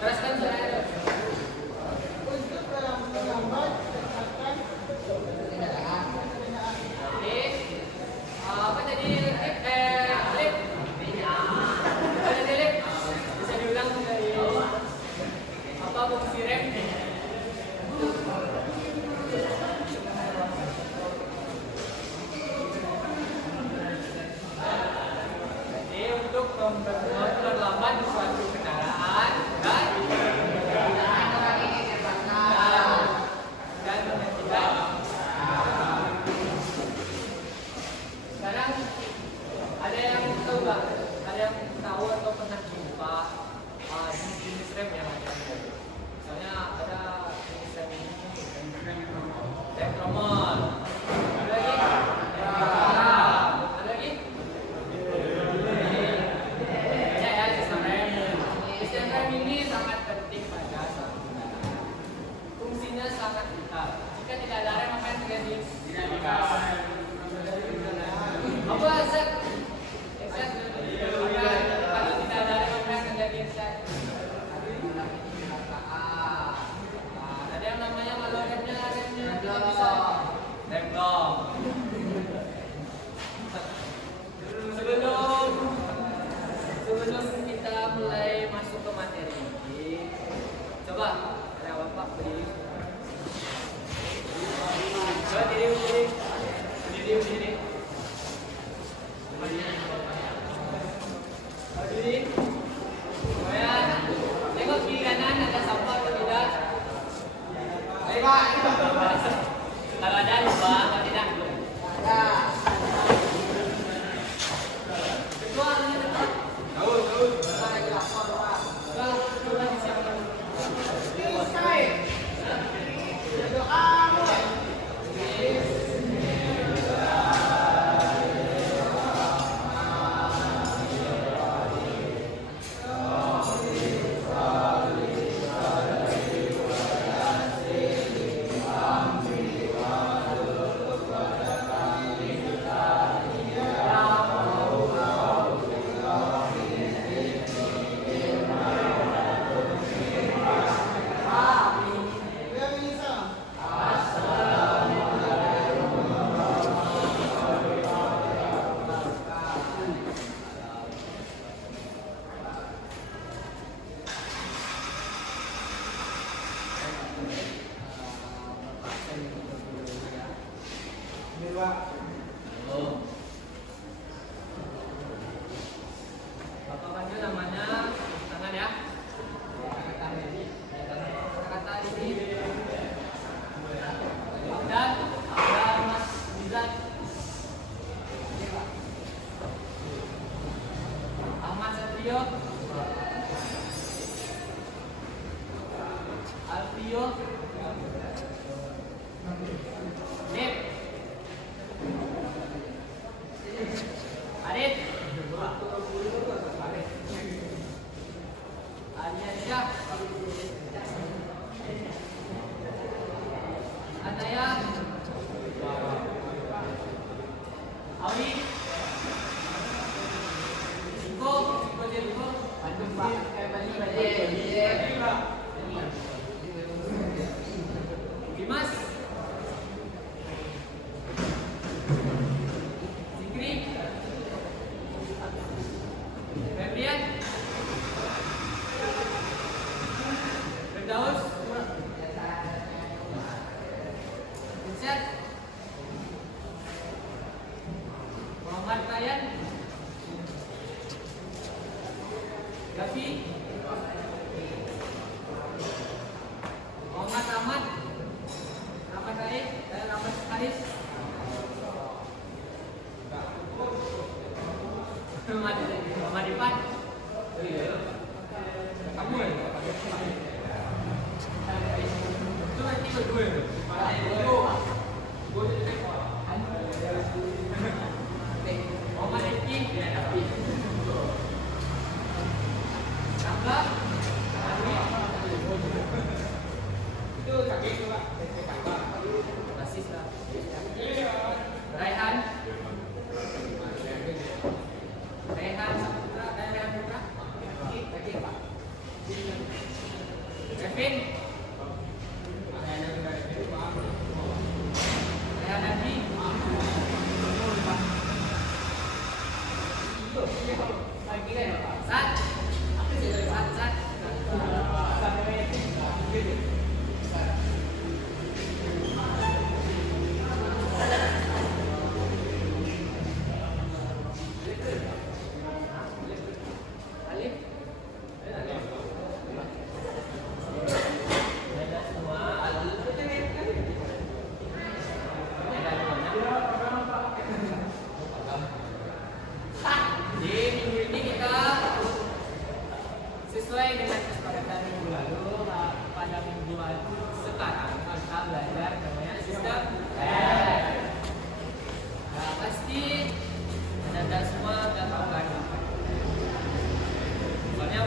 Keraskan suaranya. Oke. Apa tadi? Lip. Apa tadi lip? Bisa diulang dari apa fungsi rem? Jadi untuk memperlambat suatu kendaraan dan menghentikan. Sekarang ada yang tahu nggak? Ada yang tahu atau pernah jumpa jenis rem yang ada? Misalnya ada jenis rem ini, rem tromol. Ada lagi? Ada lagi? Banyak ya sistem rem. Sistem rem ini sangat penting pada suatu kendaraan. Fungsinya sangat vital. Jika tidak ada rem, apa yang terjadi? Apa Zat? Kalau tidak ada rem, apa yang terjadi? Ada yang namanya kalau remnya kita bisa rem dong. Sebelum kita mulai masuk ke materi ini, coba ada bapak berdiri. Coba berdiri. Berdiri. Kemudian tengok kiri kanan ada sampah atau tidak. Ayo Pak. Kalau ada lupa, kalau tidak ada. Kedua ini tetap. Tahu. Lagi lapor Pak. Coba disiapkan. Selesai. Doa. Bapak panggil namanya tangan ya. Kata ini. Dan ada Mas Bizat. Ahmad Satrio. Alfio. Nip. Arif. Aliansyah. Ataya. Awi. Iko Jeriko. Bandung Pak. Dimas. Zikri. Febrian. Firdaus. Isyad. Muhammad Kayan. Gafi. Muhammad Ahmad. Ahmad Arif dan Ahmad Haris. Muhammad Irfan. Kamu ya? Itu nanti kedua ya? Muhammad Rifki. Rangga. Itu sakit tuh Pak. Basis lah. Raihan Saputra dan Raihan Putra.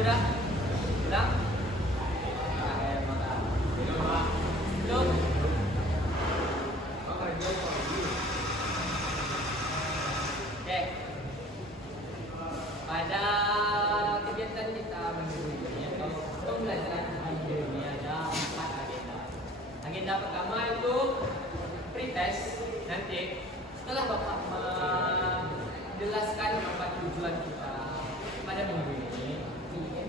udah? Udah? Belum? Oke. Pada kegiatan kita minggu ini atau pembelajaran minggu ini ada 4 agenda. Agenda pertama itu pretest. Nanti setelah Bapak menjelaskan apa tujuan kita pada minggu ini,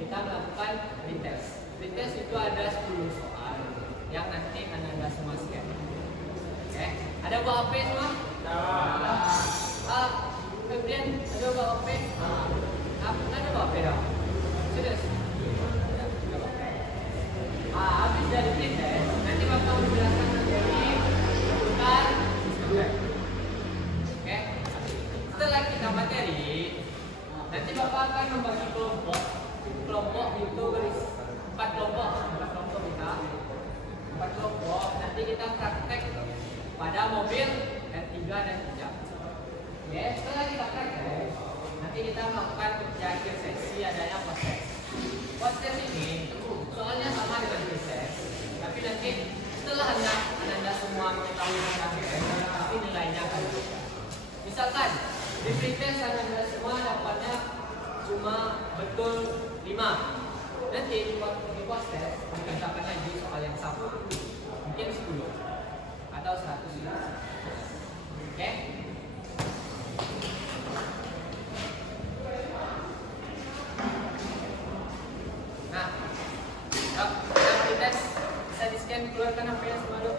kita melakukan pretest. Pretest itu ada 10 soal yang nanti akan Anda semua scan. Oke, ada buah HP semua? Kemudian ada buah HP? Ada buah HP dah? Sudah. Habis dari pretest, nanti Bapak menjelaskan materi seputar sistem. Oke, setelah kita materi, nanti Bapak akan membagi kelompok. Kelompok itu berisi 4 kelompok. 4 kelompok kita. 4 kelompok. Nanti kita praktek pada mobil R3 dan 3. Oke, setelah kita praktek, nanti kita melakukan di akhir sesi adanya post test. Post test ini soalnya sama dengan pre-test, tapi nanti setelah anda semua mengetahui tentang tapi nilainya akan berbeda. Misalkan di pre-test anda semua dapatnya cuma betul 5. Nanti di post test dikatakan lagi soal yang sama, mungkin 10 atau 100. Oke? Nah, pretest bisa di scan, keluarkan HP-nya semua dulu.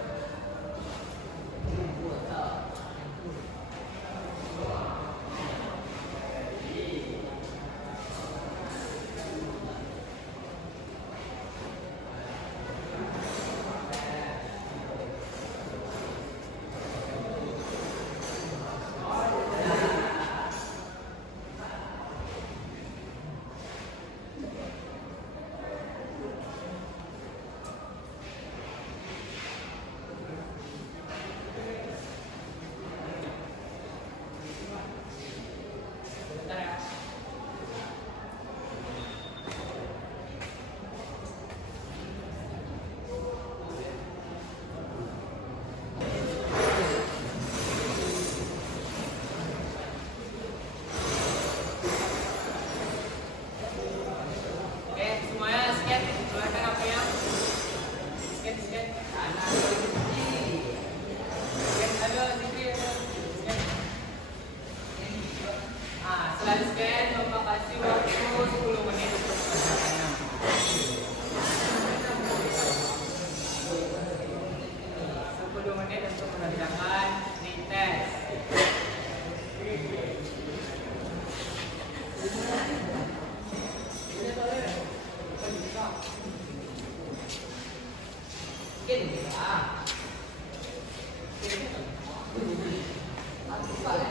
Setelah scan, Bapak kasih waktu 10 menit untuk mengerjakannya. 10 menit untuk mengerjakan pretest. Boleh.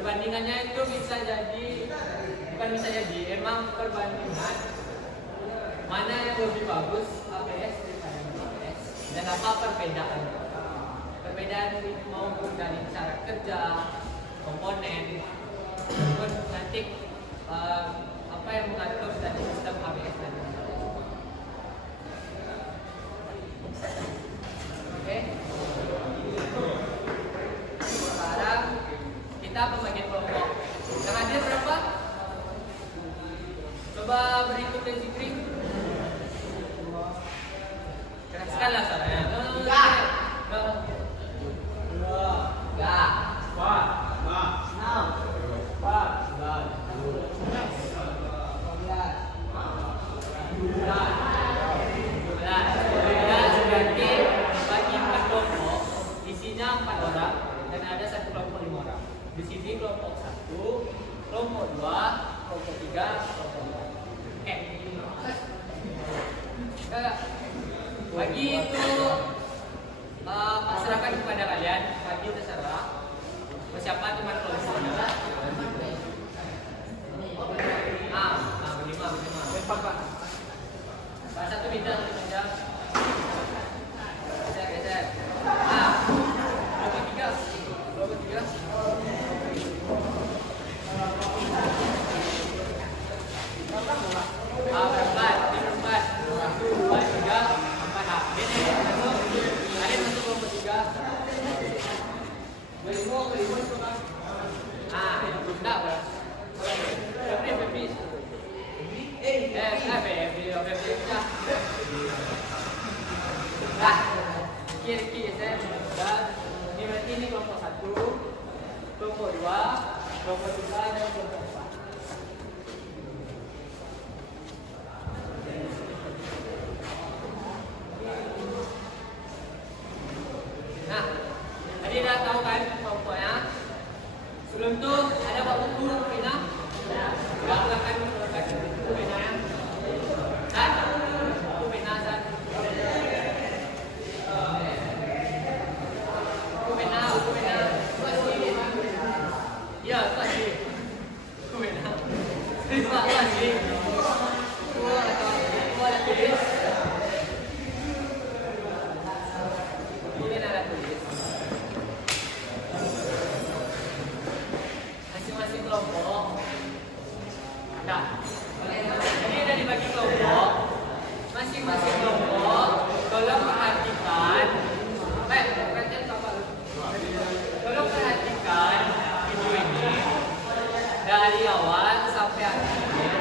Perbandingannya itu bisa jadi, bukan bisa jadi, emang perbandingan mana yang lebih bagus ABS daripada ABS dan apa perbedaannya. Perbedaan maupun dari cara kerja, komponen, maupun nanti apa yang mengatur dari sistem ABS dan ABS. Coba berikutnya Zikri. Keraskan lah suaranya. Berarti bagi 4 kelompok isinya 4 orang dan ada satu kelompok 5 orang. Di sini kelompok 1, kelompok 2, kelompok 3, kelompok 4. Bagi itu Pak serahkan kepada kalian. Bagi terserah. Siapa teman kelompoknya? Berlima. Pak satu minta, satu minta. Geser. Kelompok 3. Berempat. 1, 2, 3, 4. Ini masuk. Kalian masuk kelompok 3. Berlima. Enggak, Bang. Febri. Kiri saya. Ini berarti ini kelompok 1, kelompok 2, kelompok 3 dan kelompok 4. Nah, tadi dah tahu kan kelompoknya. Sebelum tu ada buat buku pena. Silakan buku pena ya. Dan buku pena dan buku pena. Ya, tu asyik. Buku pena. Itu asyik. Buku ada tulis. Ini ada tulis. Masing-masing kelompok ada. Ini ada dibagi kelompok. Masing-masing kelompok tolong perhatikan. Tolong perhatikan video ini dari awal sampai akhir.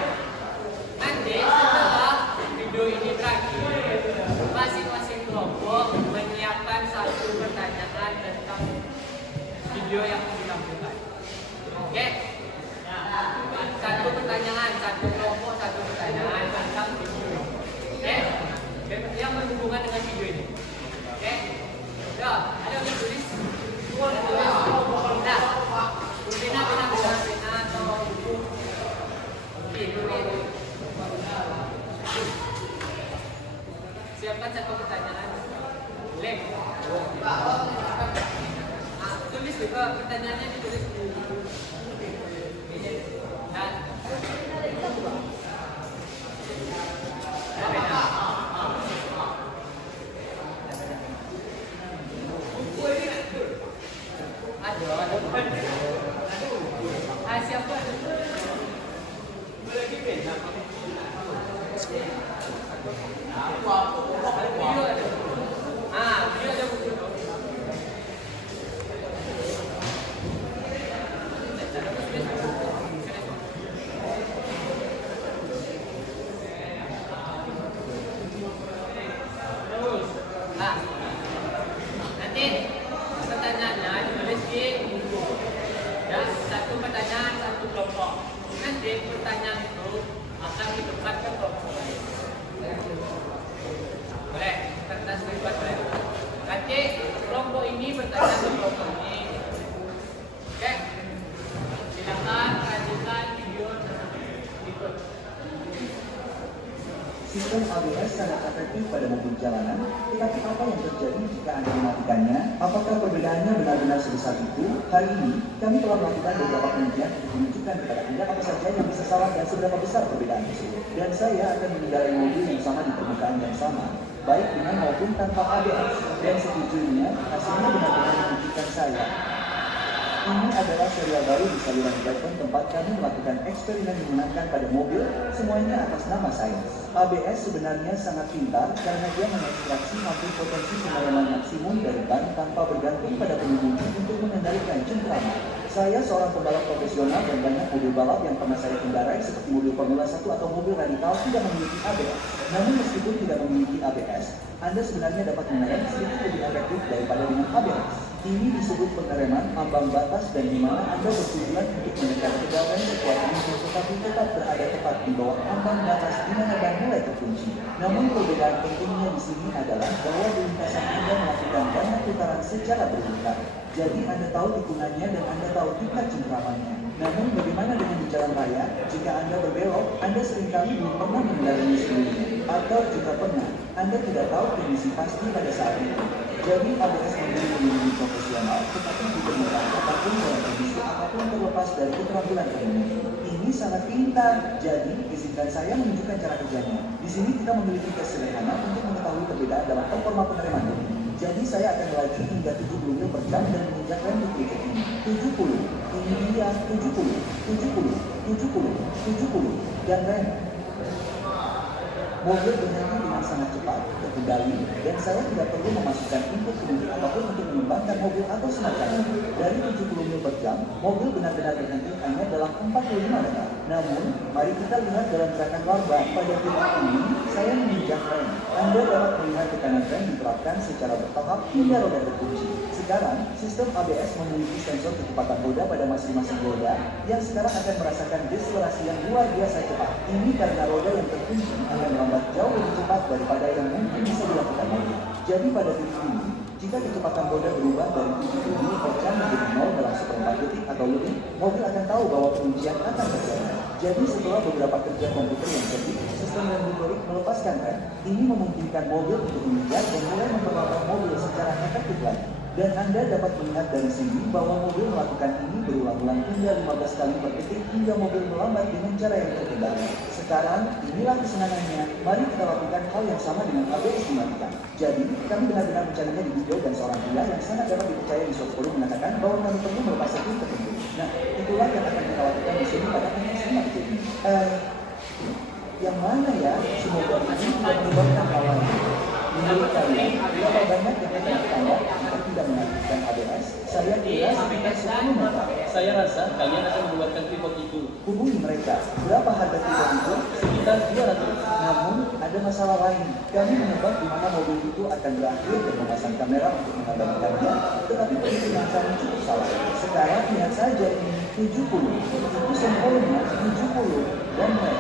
Nanti setelah video ini berakhir, masing-masing kelompok menyiapkan satu pertanyaan tentang video yang ditampilkan. Oke? Satu pertanyaan, satu kelompok, satu pertanyaan tentang video. Oke? Yang berhubungan dengan video ini. Oke? Ya, ada yang tulis? Nah, pena atau buku. Siapkan satu pertanyaan. Lem. Tulis juga pertanyaannya ditulis di buku. Dan siapa? Boleh dipena. Video ada buku tu. Nanti pertanyaannya ditulis di buku. Ya, satu pertanyaan, satu kelompok. Nanti pertanyaan itu akan ditukarkan ke kelompok lain. Boleh, kertas lipat boleh. Nanti kelompok ini bertanya ke kelompok ini. Oke, silakan lanjutkan video berikut. Sistem ABS sangat efektif pada mobil jalanan, tetapi apa yang terjadi jika Anda mematikannya? Apakah perbedaannya benar-benar sebesar itu? Hari ini, kami telah melakukan beberapa penelitian untuk menunjukkan kepada Anda apa saja yang bisa salah dan seberapa besar perbedaan tersebut. Dan saya akan mengendarai mobil yang sama di permukaan yang sama, baik dengan maupun tanpa ABS. Dan sejujurnya, hasilnya benar-benar mengejutkan saya. Ini adalah serial baru di saluran telepon tempat kami melakukan eksperimen menggunakan pada mobil, semuanya atas nama sains. ABS sebenarnya sangat pintar karena dia mengekstraksi hampir potensi pembayaran maksimum dari ban tanpa bergantung pada pengemudi untuk mengendalikan cengkraman. Saya seorang pembalap profesional dan banyak mobil balap yang pernah saya kendarai seperti seperti mobil Formula 1 atau mobil radikal tidak memiliki ABS. Namun meskipun tidak memiliki ABS, Anda sebenarnya dapat mengerem sedikit lebih efektif daripada dengan ABS. Ini disebut pengereman ambang batas dan di mana Anda bertujuan untuk menekan kendaraan sekuat mungkin tetapi tetap berada tepat di bawah ambang batas di mana ban mulai terkunci. Namun perbedaan pentingnya di sini adalah bahwa di lintasan Anda melakukan banyak putaran secara berurutan. Jadi Anda tahu tikungannya dan Anda tahu tingkat cengkeramannya. Namun bagaimana dengan di jalan raya? Jika Anda berbelok, Anda seringkali belum pernah mengendarainya sebelumnya. Atau jika pernah, Anda tidak tahu kondisi pasti pada saat itu. Jadi ABS menjadi pembimbing profesional, tetapi diperlukan apapun dalam kondisi apapun terlepas dari keterampilan pengemudi. Ini sangat pintar. Jadi izinkan saya menunjukkan cara kerjanya. Di sini kita memiliki tes sederhana untuk mengetahui perbedaan dalam performa pengereman ini. Jadi saya akan melaju hingga 70 mil per jam dan menginjak rem di titik ini. 70, ini dia 70, 70, 70, 70, dan rem. Mobil berhenti dengan sangat cepat, terkendali, dan saya tidak perlu memasukkan input kemudi apapun untuk mengembangkan mobil atau semacamnya. Dari 70 mil per jam, mobil benar-benar berhenti hanya dalam 45 detik. Namun, mari kita lihat dalam gerakan lambang. Pada titik ini, saya menginjak rem. Anda dapat melihat tekanan rem diterapkan secara bertahap hingga roda terkunci. Sekarang, sistem ABS memiliki sensor kecepatan roda pada masing-masing roda yang sekarang akan merasakan deselerasi yang luar biasa cepat. Ini karena roda yang terkunci akan melambat jauh lebih cepat daripada yang mungkin bisa dilakukan mobil. Jadi pada titik ini, jika kecepatan roda berubah dari 70 mil per jam menjadi 0 dalam seperempat detik atau lebih, mobil akan tahu bahwa pengujian akan terjadi. Jadi setelah beberapa kerja komputer yang cerdik, sistem yang motorik melepaskan rem. Ini memungkinkan mobil untuk mengejar dan mulai memperlambat mobil secara efektif lagi. Dan Anda dapat melihat dari sini bahwa mobil melakukan ini berulang-ulang hingga 15 kali per detik hingga mobil melambat dengan cara yang terkendali. Sekarang, inilah kesenangannya. Mari kita lakukan hal yang sama dengan ABS dimatikan. Jadi, kami benar-benar mencarinya di video dan seorang pria yang sangat dapat dipercaya di suatu forum mengatakan bahwa kami perlu melepas setir tertentu. Nah, itulah yang akan kita lakukan di sini pada akhirnya sama ini. Yang mana ya? Semoga ini tidak menyebabkan hal lain. Menurut kalian, berapa banyak yang akan ditambah jika tidak mengaktifkan ABS? Saya kira sekitar 10 meter. Saya rasa kalian akan mengeluarkan tripod itu. Hubungi mereka. Berapa harga tripod itu? Sekitar 200. Namun, ada masalah lain. Kami menebak di mana mobil itu akan berakhir dan memasang kamera untuk mengabadikannya, tetapi perhitungan kami cukup salah. Sekarang lihat saja ini 70. Itu sempurna 70 dan rem.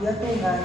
Ya Tuhan,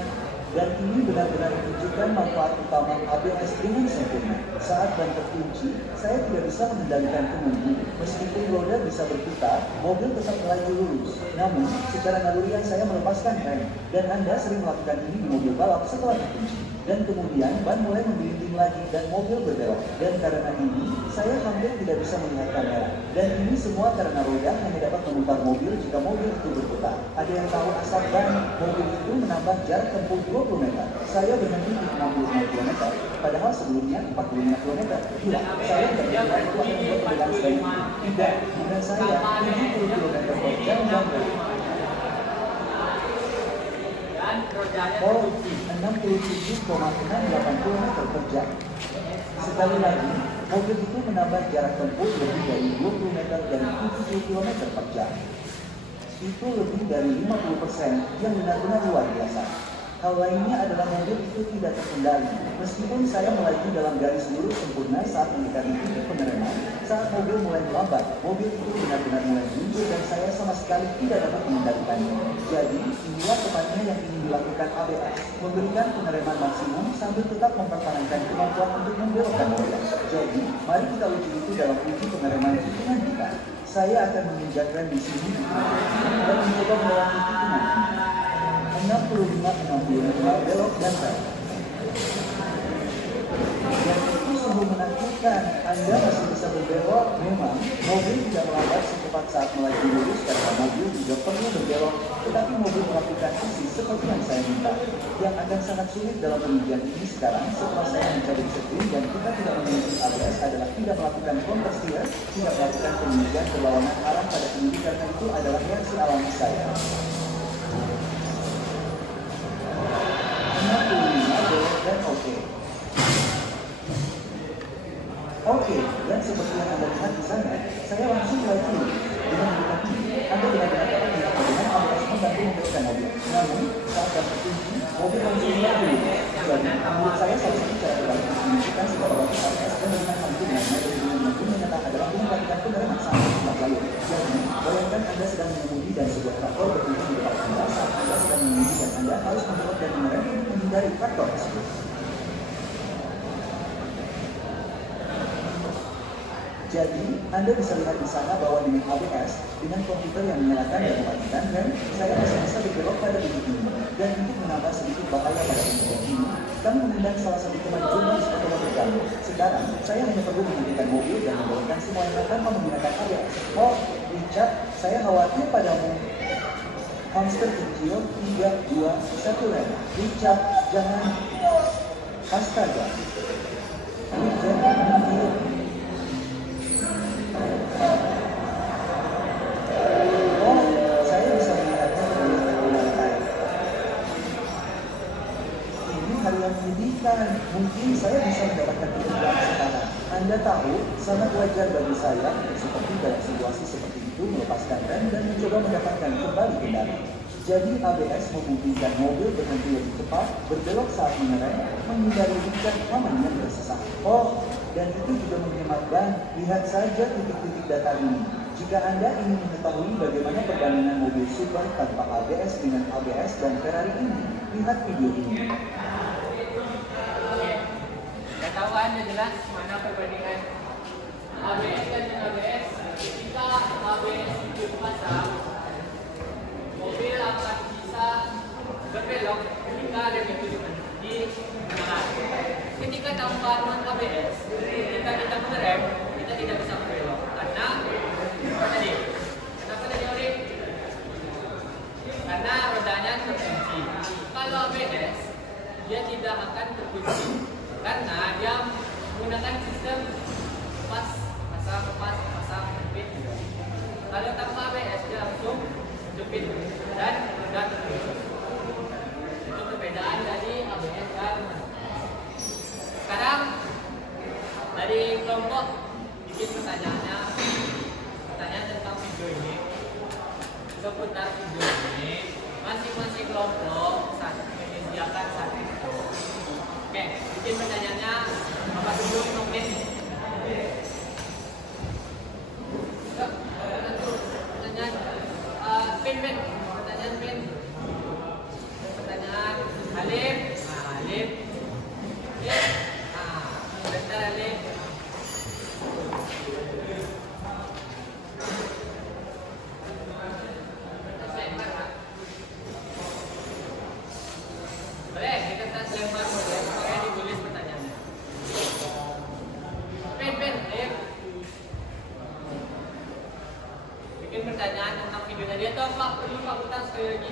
dan ini benar-benar menunjukkan manfaat utama ABS dengan sempurna. Saat ban terkunci, saya tidak bisa mengendalikan kemudi. Meskipun roda bisa berputar, mobil tetap melaju lurus. Namun, secara naluriah saya melepaskan rem. Dan Anda sering melakukan ini di mobil balap setelah terkunci. Dan kemudian ban mulai membimbing lagi dan mobil berbelok. Dan karena ini, saya hampir tidak bisa melihat kamera. Dan ini semua karena roda hanya dapat memutar mobil jika mobil itu berputar. Ada yang tahu asal ban? Mobil itu menambah jarak tempuh 20 meter. Saya berhenti di 65 km, padahal sebelumnya 45 km. Tidak, saya tidak kira itu akan membuat perbedaan sebaik itu. Tidak, dengan saya 70 km per jam dan Oh, 67,68 km per jam. Sekali lagi, mobil itu menambah jarak tempuh lebih dari 20 meter dari 70 km per jam. Itu lebih dari 50% yang benar-benar luar biasa. Hal lainnya adalah mobil itu tidak terkendali. Meskipun saya melaju dalam garis lurus sempurna saat mendekati titik pengereman, saat mobil mulai melambat, mobil itu benar-benar mulai mundur dan saya sama sekali tidak dapat mengendalikannya. Jadi, inilah tepatnya yang ingin dilakukan ABS, memberikan pengereman maksimum sambil tetap mempertahankan kemampuan untuk membelokkan mobil. Jadi, mari kita uji itu dalam uji pengereman hitungan kita. Saya akan menginjak rem di sini dan mencoba melewati tikungan ini. 65-65 belok dan rem. Dan itu sungguh menakutkan. Anda masih bisa berbelok. Memang, mobil tidak melambat secepat saat melaju lurus karena mobil juga perlu berbelok. Tetapi mobil melakukan aksi seperti yang saya minta. Yang akan sangat sulit dalam pengujian ini sekarang setelah saya mencari disiplin dan kita tidak memiliki ABS adalah tidak melakukan counter steer, tidak melakukan pengujian berlawanan arah pada kemudi karena itu adalah reaksi alami saya. 65 belok dan oke. Oke, dan seperti yang Anda lihat di sana, saya langsung Jadi, Anda bisa lihat di sana bahwa dengan ABS, dengan komputer yang menyalakan dan mematikan rem, saya masih bisa berbelok pada titik ini. Dan untuk menambah sedikit bahaya pada insiden ini, kami mengundang salah satu teman jurnalis otomotif kami. Sekarang, saya hanya perlu menghentikan mobil dan membawakan semuanya tanpa menggunakan ABS. Oh, Richard, saya khawatir padamu. Hamster kecil, 3, 2, 1 rem. Richard, jangan. Astaga. Richard, minggir. Oh, saya bisa melihatnya dari lantai. Ini hal yang menyedihkan. Mungkin saya bisa mendapatkan pekerjaan sekarang. Anda tahu, sangat wajar bagi saya, seperti dalam situasi seperti itu, melepaskan rem dan mencoba mendapatkan kembali kendali. Jadi ABS memungkinkan mobil berhenti lebih cepat, berbelok saat mengerem, menghindari Richard aman yang tersesat. Oh, dan itu juga menyematkan. Lihat saja titik-titik data ini. Jika Anda ingin mengetahui bagaimana perbandingan mobil super tanpa ABS dengan ABS dan Ferrari ini, lihat video ini. Tahu Anda jelas mana perbandingan ABS dan ABS. Ketika ABS itu dipasang, mobil akan bisa berbelok ketika rem itu digunakan. Ketika tanpa ABS, ketika kita mengerem, kita tidak bisa berbelok karena kenapa tadi Ori? Karena rodanya terkunci. Kalau ABS, dia tidak akan terkunci karena dia menggunakan sistem pasang jepit. Kalau tanpa ABS dia langsung jepit dan roda terkunci. Itu perbedaan dari ABS dan sekarang dari kelompok bikin pertanyaan tentang video ini. Seputar video ini, masing-masing kelompok menyediakan satu video. Oke, bikin pertanyaannya apa dulu mungkin? Pertanyaan pin. Pertanyaan Alif. Alif. Bentar Alif. Boleh, kita tas lempar boleh. Pakai ditulis pertanyaannya. Pin, Alif. Bikin pertanyaan tentang video tadi atau apa? Perlu Pak putar sekali lagi.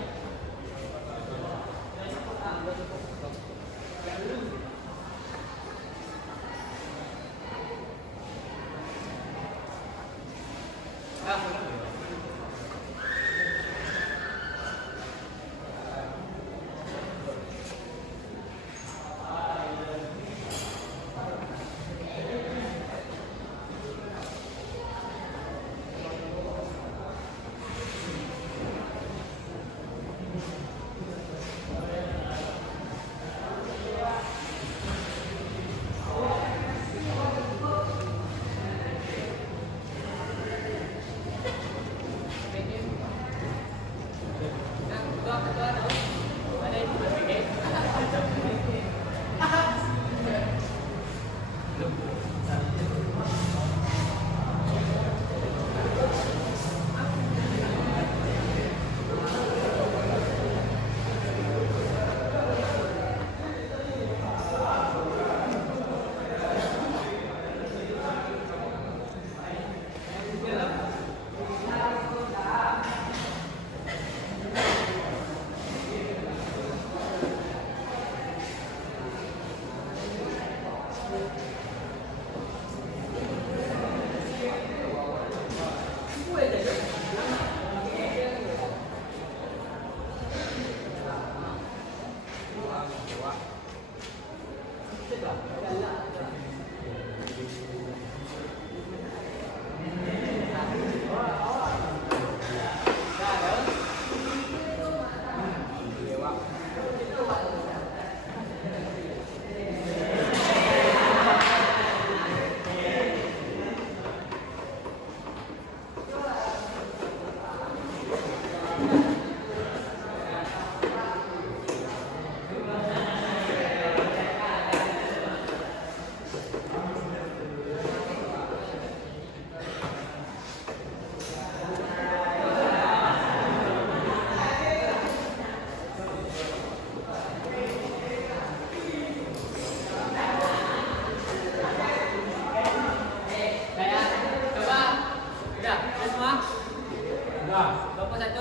Kelompok 1?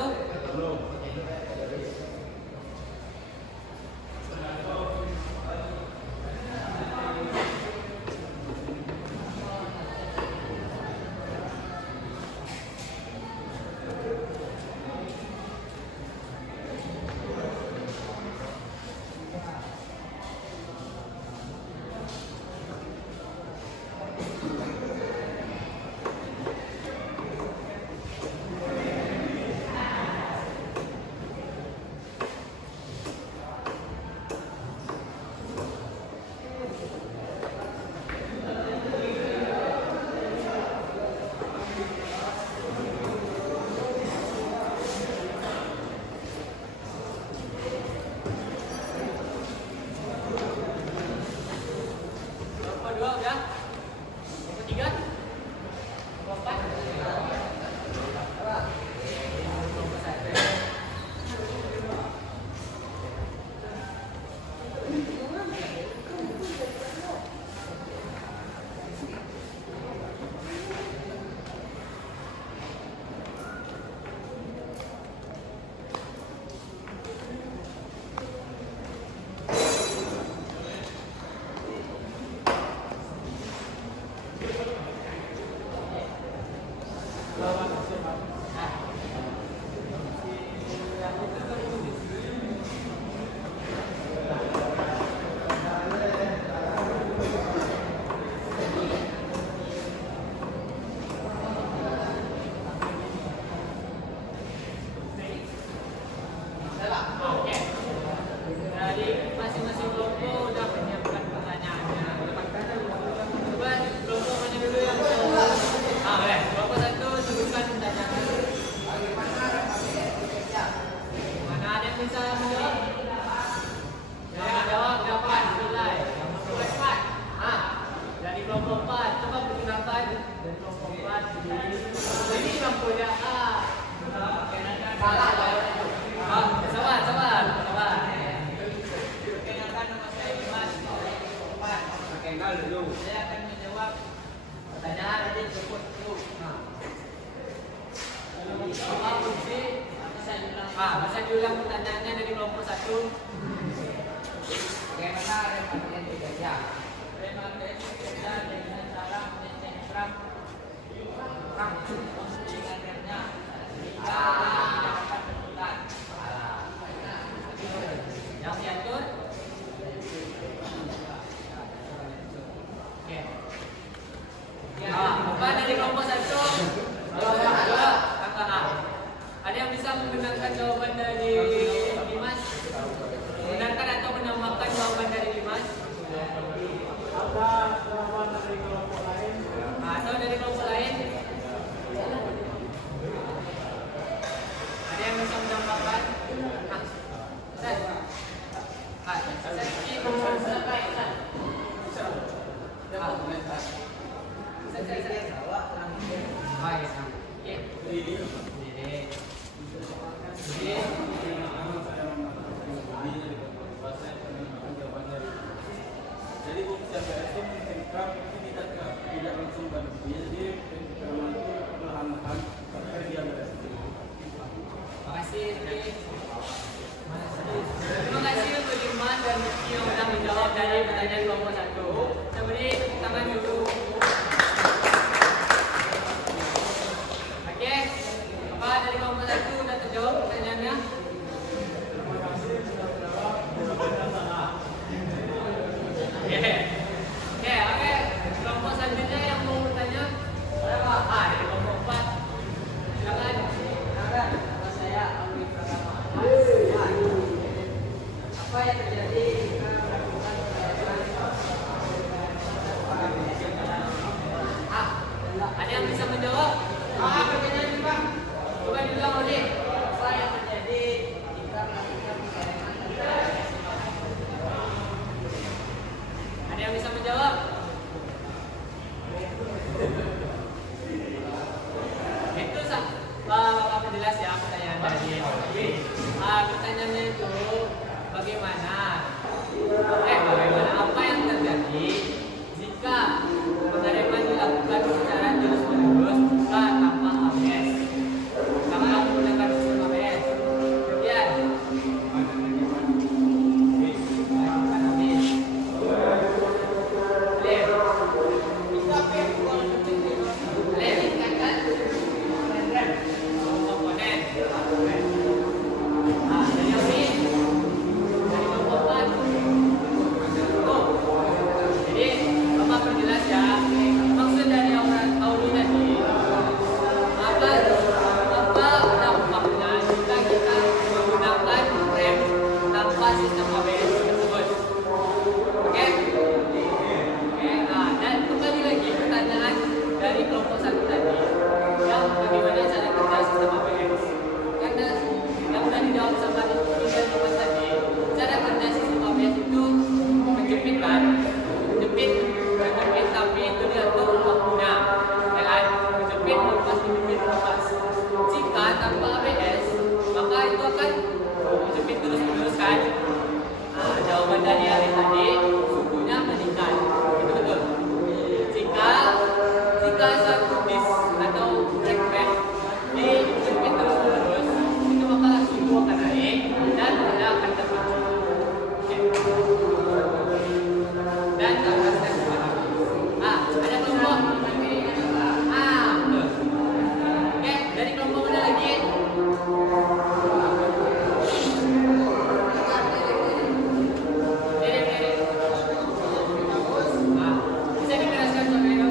Belum. Saya akan menjawab pertanyaan dari kelompok itu. Bisa diulang pertanyaannya dari kelompok 1. Bagaimana repatriasi gajah? Repatriasi gajah dengan cara menyesuaikan perang dengan remnya. Yang diatur. Apa dari kelompok 1? Kelompok 2 kata A. Ada yang bisa menggunakan jawaban dari Dimas? Menggunakan atau menambahkan jawaban dari Dimas? Ada jawaban dari kelompok lain? Atau dari kelompok lain? Ada yang bisa menambahkan? Jadi fungsi APS itu mengirimkan ini tidak langsung bantu. Jadi perlahan itu perlahan-lahan kerja berhasil. Makasih, terima kasih untuk Dimas dan Rizky yang sudah menjawab dari pertanyaan kelompok 1. Saya beri tepuk tangan dulu. Oke, apa dari kelompok 1 sudah terjawab pertanyaannya? Oke. Kelompok selanjutnya yang mau bertanya berapa? Dari kelompok 4. Silakan. Nama saya Alwi Pratama. Apa yang terjadi jika melakukan ada yang bisa menjawab? Pertanyaan ini, Pak. Coba diulang oleh apa yang terjadi jika melakukan pengereman terhadap ada yang bisa menjawab? Itu Bapak penjelas ya pertanyaan tadi. Pertanyaannya itu bagaimana apa yang terjadi jika pengereman dilakukan secara terus-menerus tanpa ABS? Tanpa pada di hari tadi suhunya meningkat. Itu betul. Jika satu dis atau frekuensi dihimpit terus, itu maka suhu akan naik dan tidak akan terpacu. Dan akan terpacu. Ada kelompok. Betul. Oke, dari kelompok mana lagi? Bisa dijelaskan Soalnya?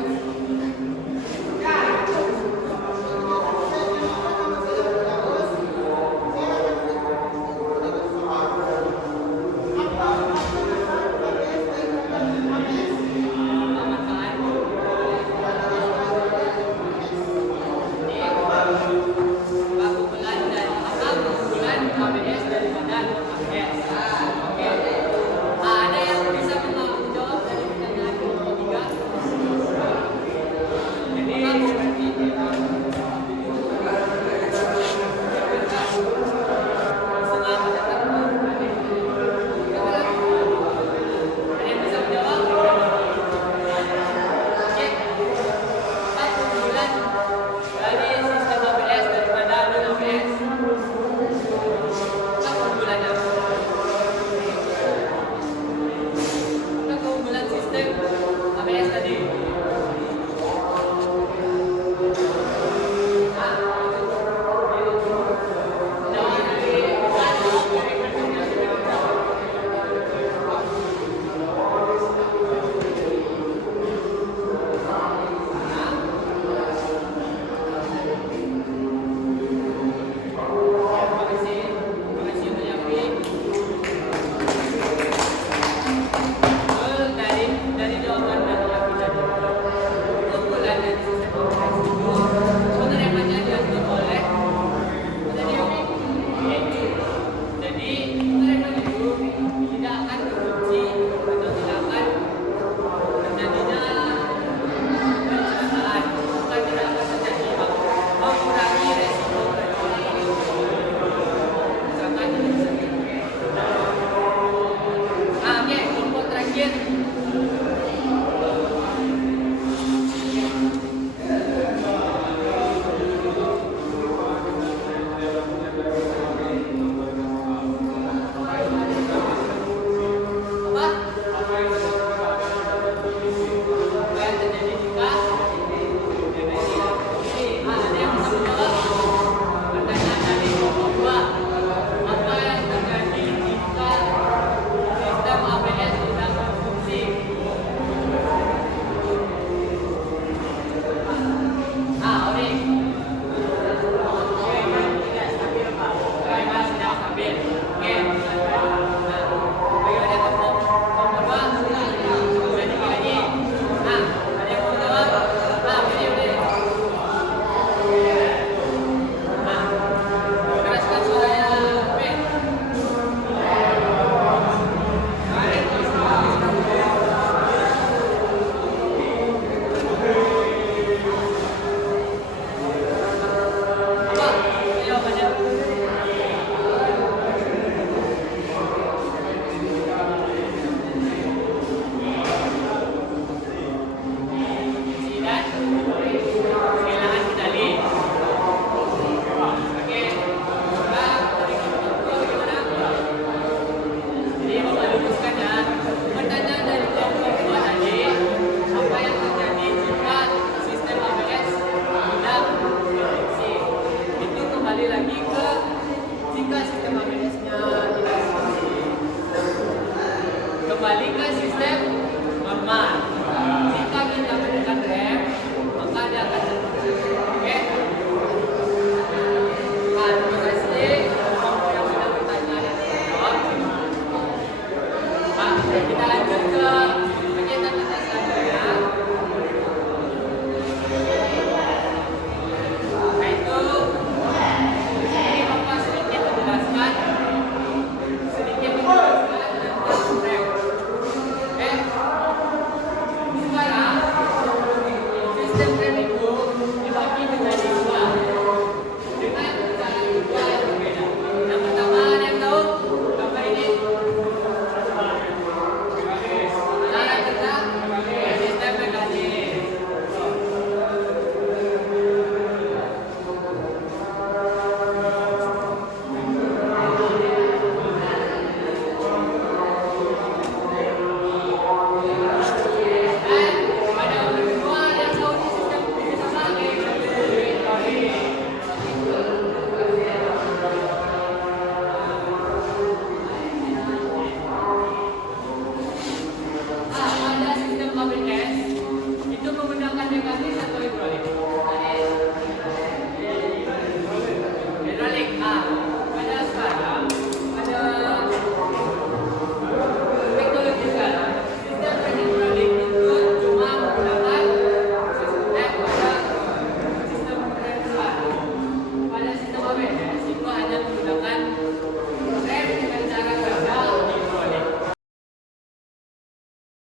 Solamente